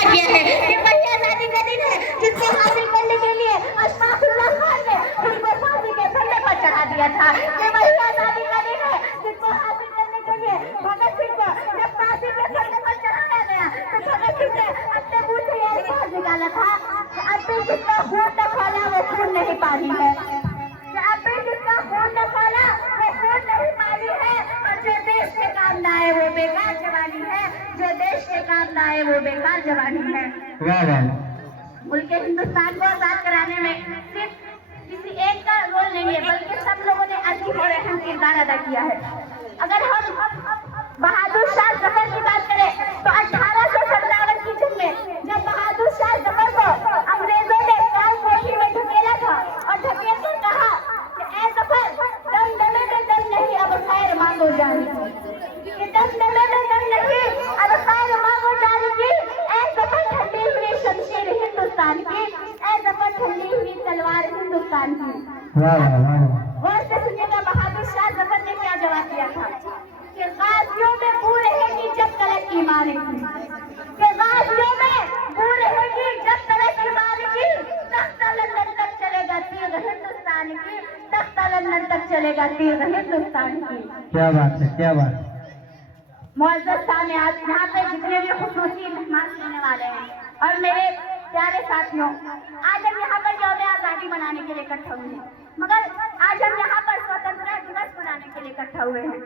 वादा किया है। ये वही आजादी का दिन है जिसको हासिल करने के लिए अशफाकुल्लाह खान ने उनको फांसी के फंदे पर चढ़ा दिया था। ये वही आजादी का दिन है जिसको हासिल करने के लिए भगत सिंह को जब फांसी के फंदे पर चढ़ाया गया तो भगत सिंह ने अपने मुंह से यह अल्फाज निकाला था कि अब भी जिसका खून न खोला वो खून नहीं पानी है। अब भी जिसका खून न खोला वो खून नहीं पानी है। और जो देश के काम न आए वो बेकार जवानी है। जो देश के काम न आए वो बेकार जवानी है। मुल्क हिंदुस्तान को आजाद कराने में सिर्फ किसी एक का रोल नहीं है बल्कि सब लोगों ने अजीब और अहम किरदार अदा किया है। अगर हम बहादुर शाह जफर की बात करें तो 1857 की जंग में जब बहादुर शाह जफर को अंग्रेजों ने काल कोठी में ढकेला था और ढकेल कर कहा कि ऐ जफर दम दमे में दम नहीं अब खैर मांगो जान की दम दमे में दम नहीं अब खैर मांगो जान की ऐ जफर ठंडी हुई शमशीर हिंदुस्तान की ऐ जफर ठंडी हुई तलवार हिंदुस्तान की। गौर से सुनिएगा बहादुर शाह जफर ने क्या जवाब दिया था कि गाजियों में बू रहेगी जब तलक की मारेगी कि गाजियों में बू रहेगी जब तलक की मारेगी तख्त लंदन तक चलेगा तीर हिंदुस्तान की तख्त लंदन तक चलेगा तीर हिंदुस्तान की। क्या बात है, क्या बात। मुअज़्ज़ज़ सामने आज यहाँ पे जितने भी खुसूसी मेहमान सुनने वाले हैं और मेरे प्यारे साथियों, आज हम यहाँ पर यौम आज़ादी मनाने के लिए इकट्ठा हुए हैं। मगर आज हम यहाँ पर स्वतंत्रता दिवस मनाने के लिए इकट्ठा हुए हैं,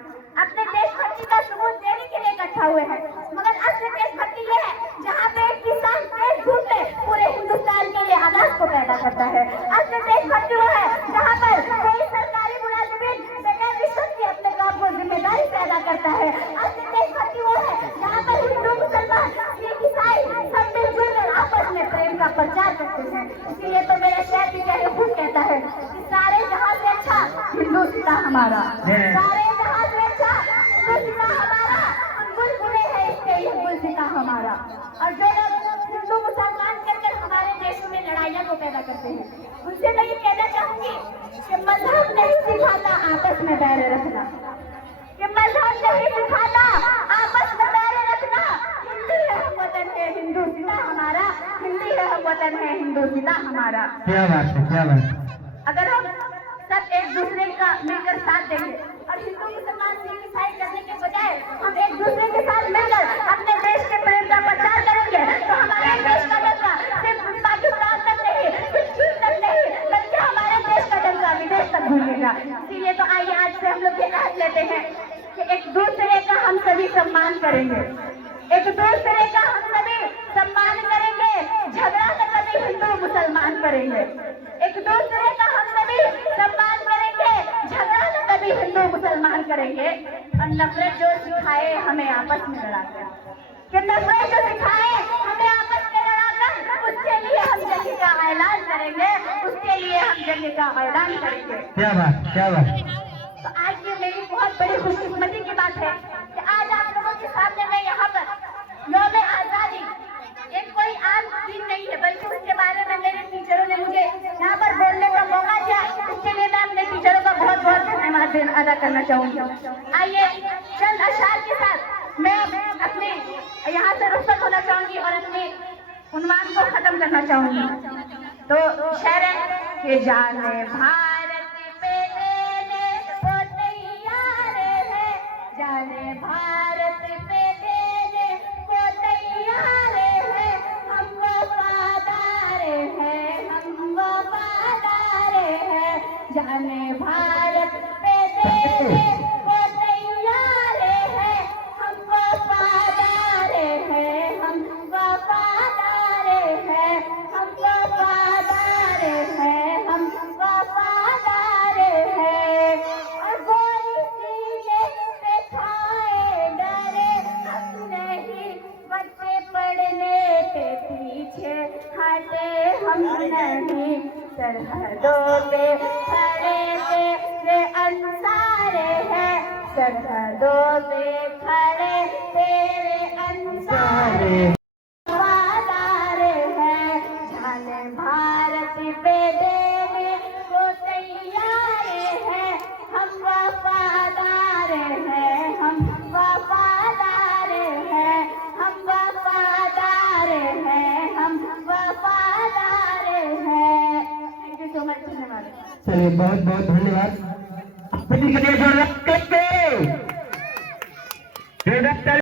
अपने देशभक्ति का सबूत देने के लिए इकट्ठा हुए हैं। मगर असली देशभक्ति ये है जहाँ पे एक किसान एक धूप में पूरे हिंदुस्तान के लिए अनाज को पैदा करता है। असली देशभक्ति वो है जहाँ पर कोई सरकारी मुलाजिम बगैर रिश्वत के अपने काम को जिम्मेदारी पैदा करता है। असली देशभक्ति वो है जहाँ पर हिंदू मुसलमान सिख ईसाई सब मिलजुल कर आपस में प्रेम का प्रचार करते हैं। इसीलिए तो मेरा शेर भी कहता है कि सारे जहां से अच्छा हिंदुस्ता हमारा, सारे जहां से अच्छा हिंदुस्ता हमारा, बुलबुले है इसके ये गुलसिता हमारा। और जो लोग हिंदू मुसलमान कहकर हमारे देशों में लड़ाइयाँ को पैदा करते हैं उनसे मैं ये कहना चाहूंगी कि मजहब नहीं सिखाता आपस में बैर रखना, कि मजहब नहीं सिखाता आपस में बैर रखना। हिंदी है हम वतन है हिंदुस्तान हमारा, हिंदी है हम वतन है हिंदुस्तान हमारा। क्या बात है, क्या बात। अगर हम सब एक दूसरे का मिलकर साथ देंगे और हिंदू मुसलमान सिख ईसाई करने के बजाय हम एक दूसरे के साथ मिलकर अपने देश के प्रेम का प्रचार करेंगे तो हमारे देश का डंका सिर्फ पाकिस्तान तक नहीं, सिर्फ चीन तक नहीं, बल्कि हमारे देश का डंका विदेश तक घूमेगा। इसीलिए तो आइए आज से हम लोग ये अहद लेते हैं कि एक दूसरे का हम सभी सम्मान करेंगे, एक दूसरे का हम सभी सम्मान करेंगे, झगड़ा तो कभी हिंदू मुसलमान करेंगे। एक दूसरे का हम सभी सम्मान करेंगे, झगड़ा तो कभी हिंदू मुसलमान करेंगे। और नफरत जो सिखाए हमें आपस में लड़ाकर, कि नफरत जो सिखाए हमें आपस में लड़ाकर, उसके लिए हम जंग का ऐलान करेंगे, उसके लिए हम जंग का ऐलान करेंगे। क्या बात, क्या बात। तो आज ये मेरी बहुत बड़ी खुशकिस्मती की बात है कि आज आप लोगों के सामने मैं यहाँ पर यौम आज़ादी एक कोई आम दिन नहीं है बल्कि उसके बारे में मेरे टीचरों ने मुझे यहाँ पर बोलने का मौका दिया। इसके लिए मैं अपने टीचरों का बहुत बहुत धन्यवाद अदा करना चाहूँगी। आइए चंद अशार के साथ मैं अपने यहाँ से रुखसत होना चाहूँगी और अपने उन्वान को खत्म करना चाहूँगी। तो शेर है कि जाने भारत पे देने को तैयार है, जाने भारत पे देने को तैयार है, हम वफादार हैं, हम वफादार हैं, जाने भारत पे देने को तैयार है, हम वफादार हैं, हम वफादार हैं, हम वफादार हैं, हम वफादार हैं। और गोली सीने पे खाए डरे हम नहीं, बच्चे पढ़ने के पीछे हटे हम नहीं, सरहदों पे खड़े तेरे अंसार हैं, सरहदों पे खड़े तेरे अंसार वफादार हैं, जाने भारत पे देने को तैयार हैं, हम वफादार हैं, हम वफादार हैं, हम वफादार हैं। चलिए बहुत बहुत धन्यवाद।